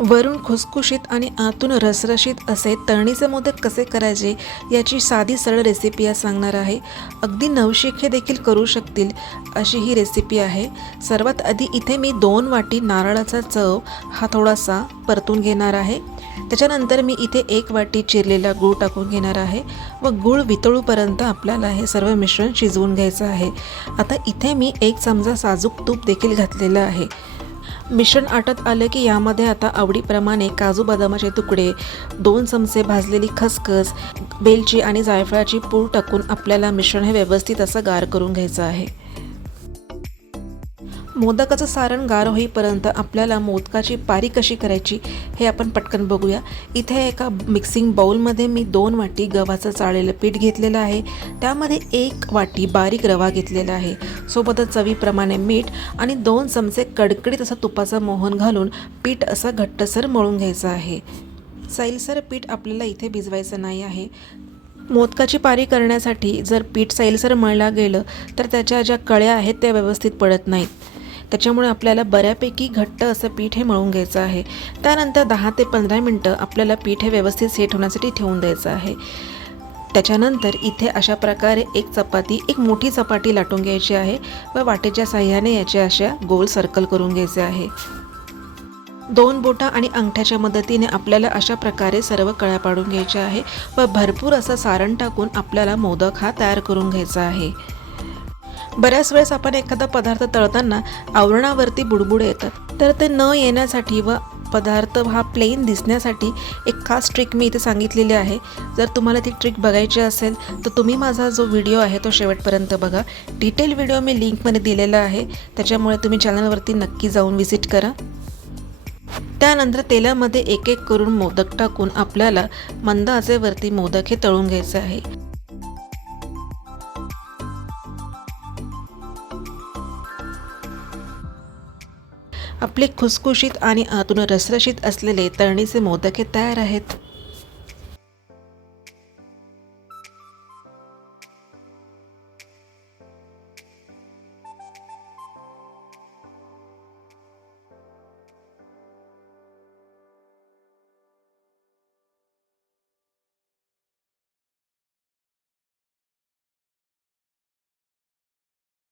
वरून खुसखुशीत आणि आतून रसरशीत असे तळणीचे मोदक कसे करायचे याची साधी सरळ रेसिपी आज सांगणार आहे। अगदी नवशिके देखील करू शकतील अशी ही रेसिपी आहे। सर्वात आधी इथे मी 2 वाटी नारळाचा चव हा थोडासा परतून घेणार आहे। त्याच्यानंतर मी इथे 1 वाटी चिरलेला गूळ टाकून घेणार आहे व गूळ वितळूपर्यंत आपल्याला हे सर्व मिश्रण शिजवून घ्यायचं आहे। आता इथे मी 1 चमचा साजूक तूप देखील घातलेलं आहे। मिश्रण आटत आले की यामध्ये आता आवडीप्रमाणे काजू बदामाचे तुकडे, 2 चमचे भाजलेली खसखस, वेलची आणि जायफळाची पूड टाकून आपल्याला मिश्रण हे व्यवस्थित असं गार करून घ्यायचं आहे। मोदकाचं सारण गार होईपर्यंत आपल्याला मोदकाची पारी कशी करायची हे आपण पटकन बघूया। इथे एका मिक्सिंग बाउलमध्ये मी 2 वाटी गव्हाचं चाळलेलं पीठ घेतलेलं आहे। त्यामध्ये 1 वाटी बारीक रवा घेतलेला आहे। सोबतच चवीप्रमाणे मीठ आणि 2 चमचे कडकडीत असं तुपाचं मोहन घालून पीठ असं घट्टसर मळून घ्यायचं आहे। सैलसर पीठ आपल्याला इथे भिजवायचं नाही आहे। मोदकाची पारी करण्यासाठी जर पीठ सैलसर मळलं गेलं तर त्याच्या ज्या कळ्या आहेत त्या व्यवस्थित पडत नाहीत। त्याच्यामुळे आपल्याला बऱ्यापैकी घट्ट असं पीठ हे मळून घ्यायचं आहे। त्यानंतर 10 ते 15 मिनटं आपल्याला पीठ हे व्यवस्थित सेट होण्यासाठी ठेवून द्यायचं आहे। त्याच्यानंतर इथे अशा प्रकारे एक मोठी चपाती लाटून घ्यायची आहे व वाटेच्या साह्याने याचे अशा गोल सर्कल करून घ्यायचे आहे। 2 बोटा आणि अंगठ्याच्या मदतीने आपल्याला अशा प्रकारे सर्व कळ्या पाडून घ्यायच्या आहे व भरपूर असं सारण टाकून आपल्याला मोदक हा तयार करून घ्यायचा आहे। बऱ्याच वेळेस आपण एखादा पदार्थ तळताना आवरणावरती बुडबुडे येतात, तर ते न येण्यासाठी व पदार्थ हा प्लेन दिसण्यासाठी एक खास ट्रिक मी इथे सांगितलेली आहे। जर तुम्हाला ती ट्रिक बघायची असेल तर तुम्ही माझा जो व्हिडिओ आहे तो शेवटपर्यंत बघा। डिटेल व्हिडिओ मी लिंकमध्ये दिलेला आहे, त्याच्यामुळे तुम्ही चॅनलवरती नक्की जाऊन व्हिजिट करा। त्यानंतर तेलामध्ये एक एक करून मोदक टाकून आपल्याला मंद आचेवरती मोदक हे तळून घ्यायचे आहे। आपले खुसखुशीत आणि आतून रसरशीत असलेले तळणीचे मोदक हे तयार आहेत।